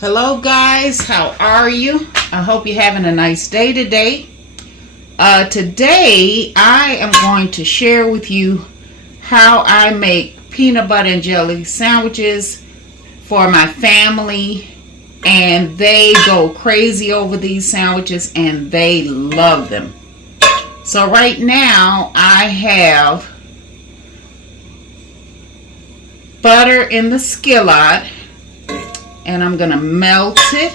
Hello guys, how are you? I hope you're having a nice day today. Today I am going to share with you how I make peanut butter and jelly sandwiches for my family, and they go crazy over these sandwiches and they love them. So right now I have butter in the skillet and I'm gonna melt it.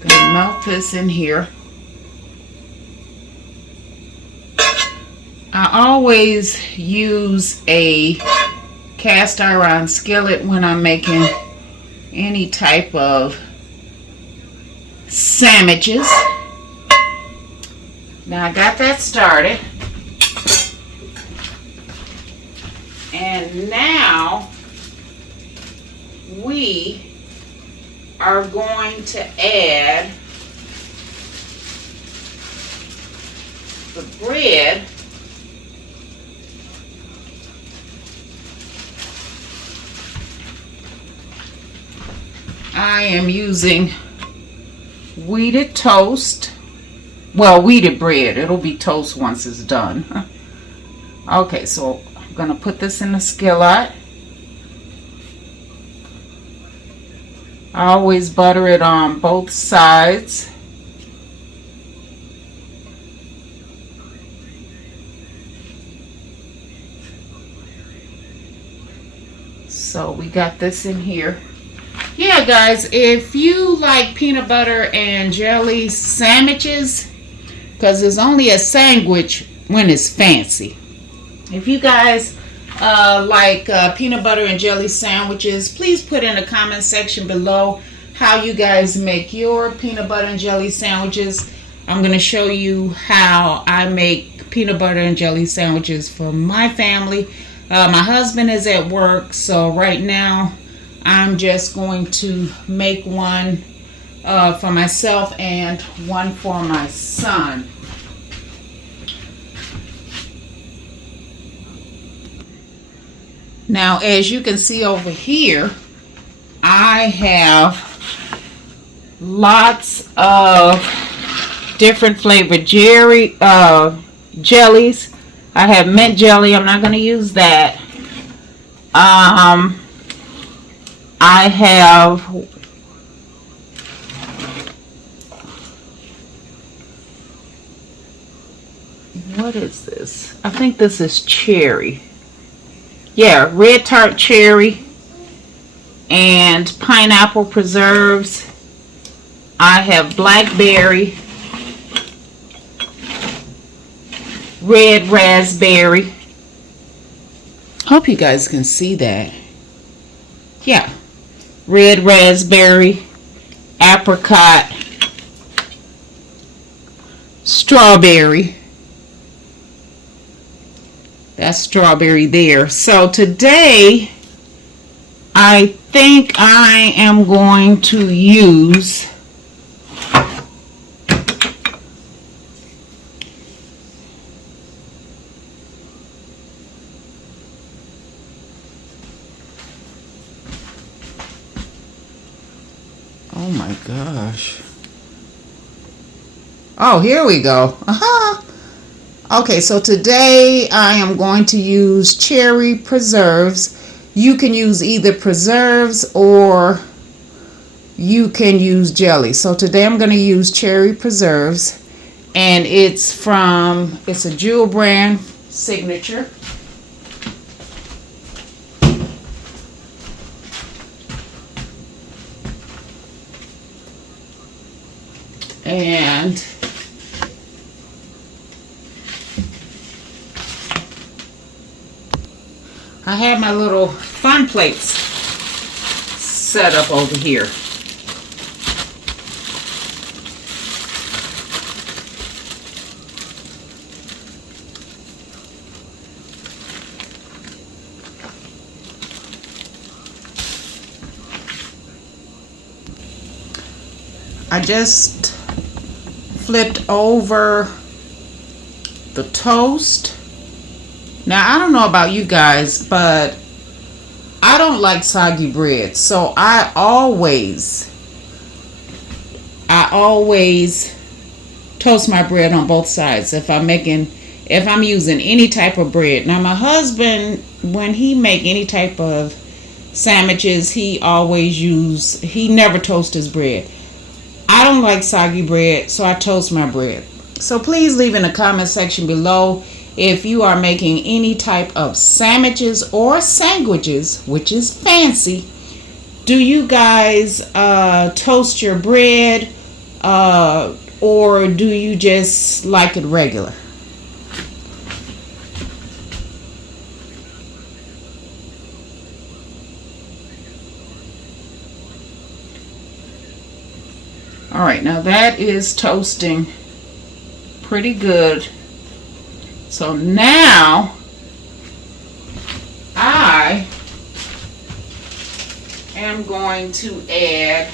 Gonna melt this in here. I always use a cast iron skillet when I'm making any type of sandwiches. Now I got that started. And now we are going to add the bread I am using wheated toast. Well, wheated bread. It'll be toast once it's done. Okay, so I'm going to put this in the skillet. I always butter it on both sides. So we got this in here. Yeah, guys, if you like peanut butter and jelly sandwiches, because it's only a sandwich when it's fancy. If you guys like peanut butter and jelly sandwiches, please put in the comment section below how you guys make your peanut butter and jelly sandwiches. I'm going to show you how I make peanut butter and jelly sandwiches for my family. My husband is at work, so right now I'm just going to make one for myself and one for my son. Now, as you can see over here, I have lots of different flavored jellies. I have mint jelly. I'm not going to use that. I have what is this? I think this is cherry. Yeah, red tart cherry and pineapple preserves. I have blackberry, red raspberry. Hope you guys can see that. Yeah, red raspberry, apricot, strawberry. That's strawberry there. So today, I think I am going to use oh my gosh. Oh, here we go. Aha. Okay, so today I am going to use cherry preserves. You can use either preserves or you can use jelly. So today I'm going to use cherry preserves, and it's a Jewel brand signature. And I have my little fun plates set up over here. I just flipped over the toast Now, I don't know about you guys, but I don't like soggy bread. So I always toast my bread on both sides if I'm using any type of bread. Now, my husband, when he make any type of sandwiches, he never toasts his bread. I don't like soggy bread, so I toast my bread. So please leave in the comment section below if you are making any type of sandwiches or sandwiches, which is fancy. Do you guys toast your bread, or do you just like it regular? All right, now that is toasting pretty good. So now I am going to add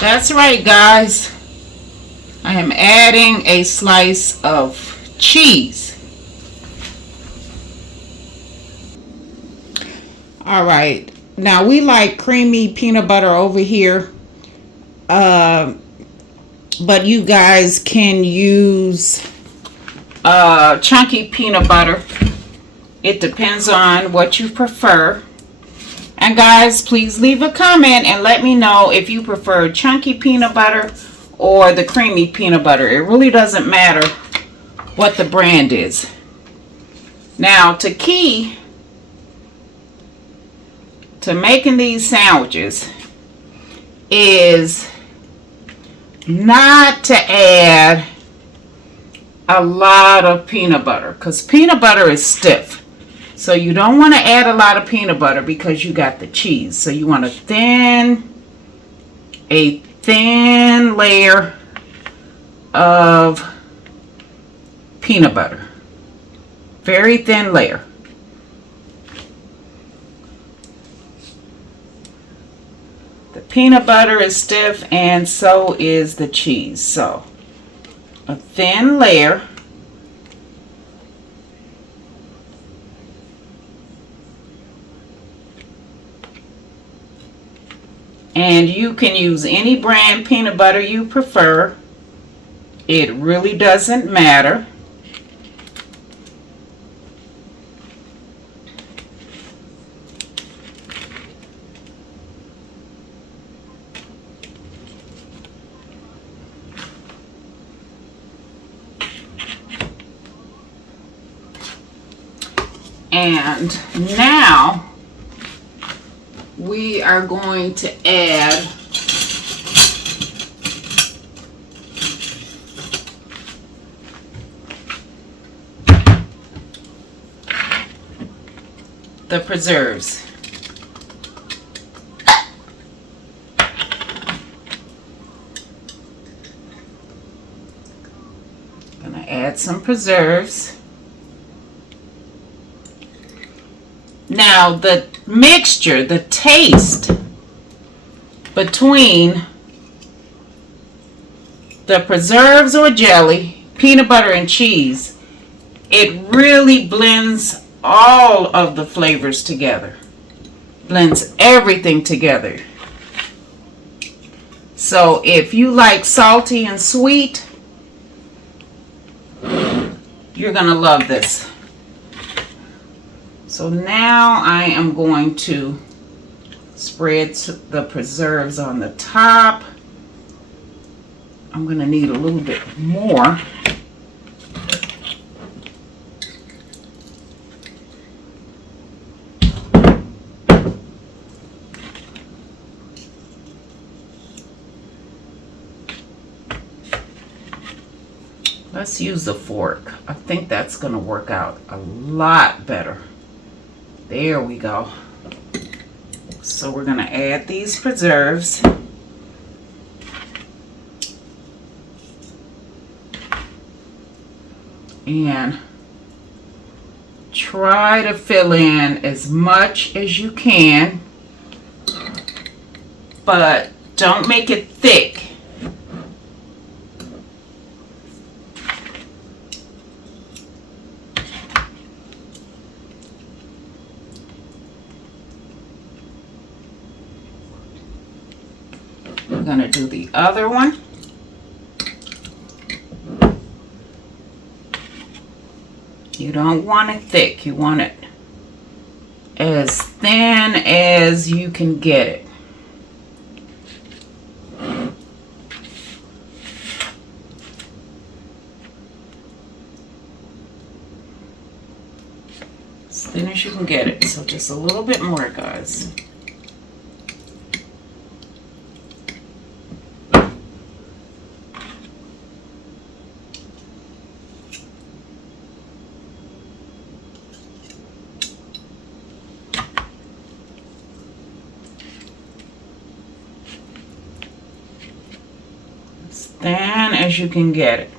That's right, guys. I am adding a slice of cheese. All right. Now, we like creamy peanut butter over here. But you guys can use chunky peanut butter. It depends on what you prefer. And guys, please leave a comment and let me know if you prefer chunky peanut butter or the creamy peanut butter. It really doesn't matter what the brand is. Now, the key to making these sandwiches is not to add a lot of peanut butter, because peanut butter is stiff. So you don't want to add a lot of peanut butter because you got the cheese. So you want a thin layer of peanut butter. Very thin layer. The peanut butter is stiff and so is the cheese. So a thin layer. And you can use any brand peanut butter you prefer. It really doesn't matter. And now we are going to add the preserves. I'm going to add some preserves. Now, the mixture, the taste between the preserves or jelly, peanut butter, and cheese, it really blends all of the flavors together. Blends everything together. So if you like salty and sweet, you're going to love this. So now I am going to spread the preserves on the top. I'm going to need a little bit more. Let's use the fork. I think that's going to work out a lot better. There we go. So we're going to add these preserves. and try to fill in as much as you can, but don't make it thick. We're going to do the other one. You don't want it thick. You want it as thin as you can get it. As thin as you can get it. So just a little bit more, guys. Thin as you can get it.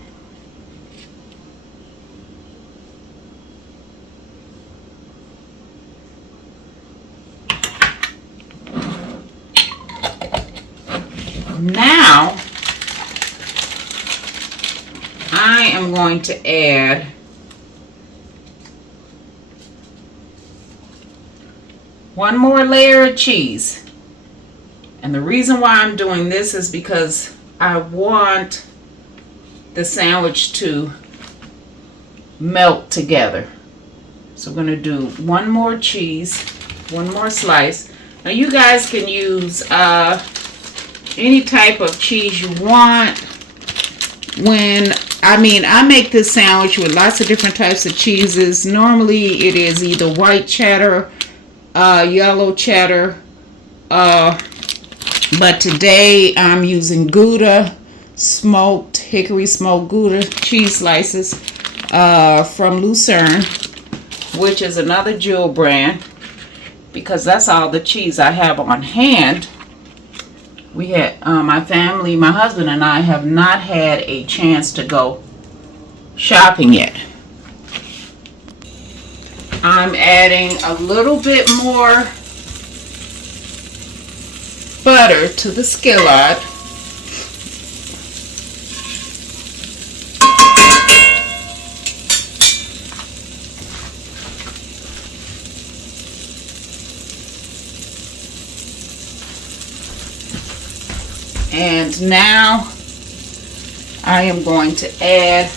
Now I am going to add one more layer of cheese. And the reason why I'm doing this is because I want the sandwich to melt together. So we're going to do one more cheese, one more slice. Now you guys can use any type of cheese you want. I make this sandwich with lots of different types of cheeses. Normally it is either white cheddar, yellow cheddar, but today I'm using Gouda, hickory smoked Gouda cheese slices from Lucerne, which is another Jewel brand, because that's all the cheese I have on hand. We had, my family, my husband and I have not had a chance to go shopping yet. I'm adding a little bit more butter to the skillet. And now I am going to add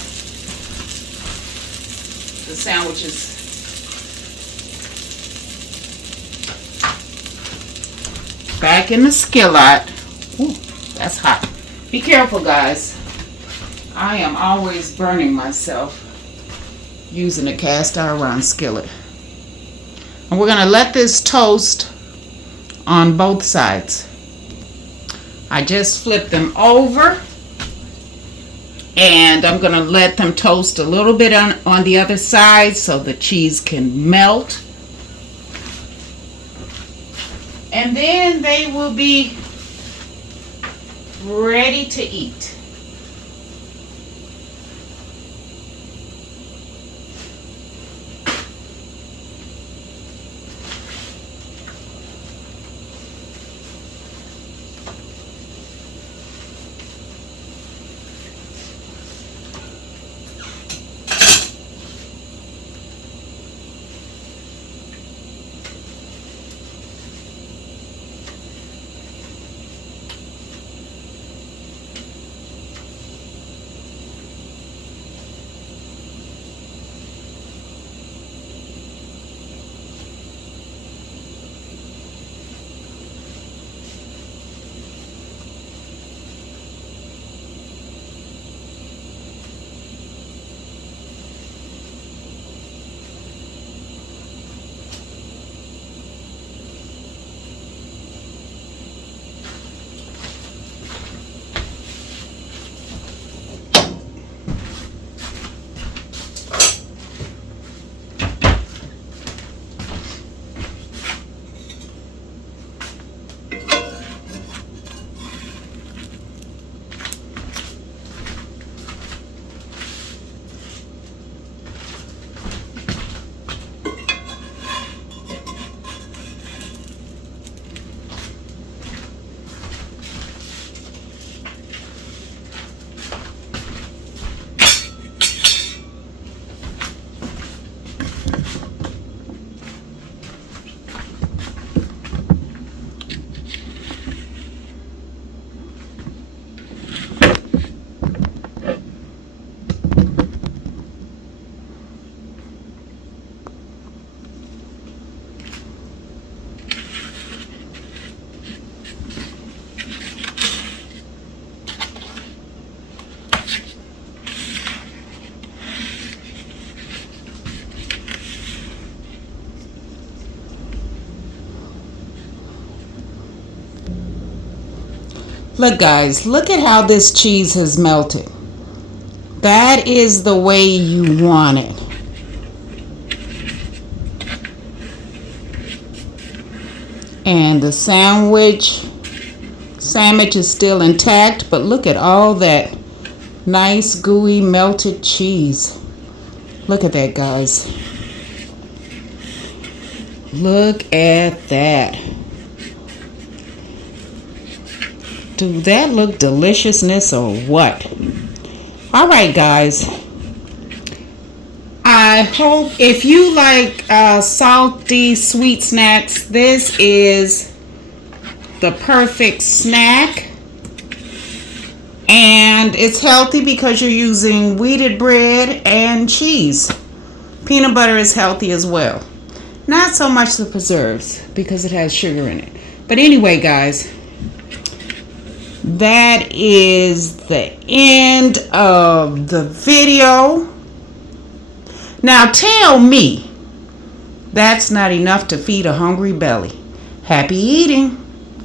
the sandwiches back in the skillet. Ooh, that's hot. Be careful, guys. I am always burning myself using a cast iron skillet. And we're going to let this toast on both sides. I just flipped them over, and I'm going to let them toast a little bit on the other side so the cheese can melt. And then they will be ready to eat. Look guys, look at how this cheese has melted. That is the way you want it. And the sandwich is still intact, but look at all that nice gooey melted cheese. Look at that, guys. Look at that. Do that look deliciousness or what? All right, guys. I hope if you like salty sweet snacks, this is the perfect snack. And it's healthy because you're using wheated bread and cheese. Peanut butter is healthy as well. Not so much the preserves because it has sugar in it. But anyway, guys, that is the end of the video. Now tell me that's not enough to feed a hungry belly. Happy eating.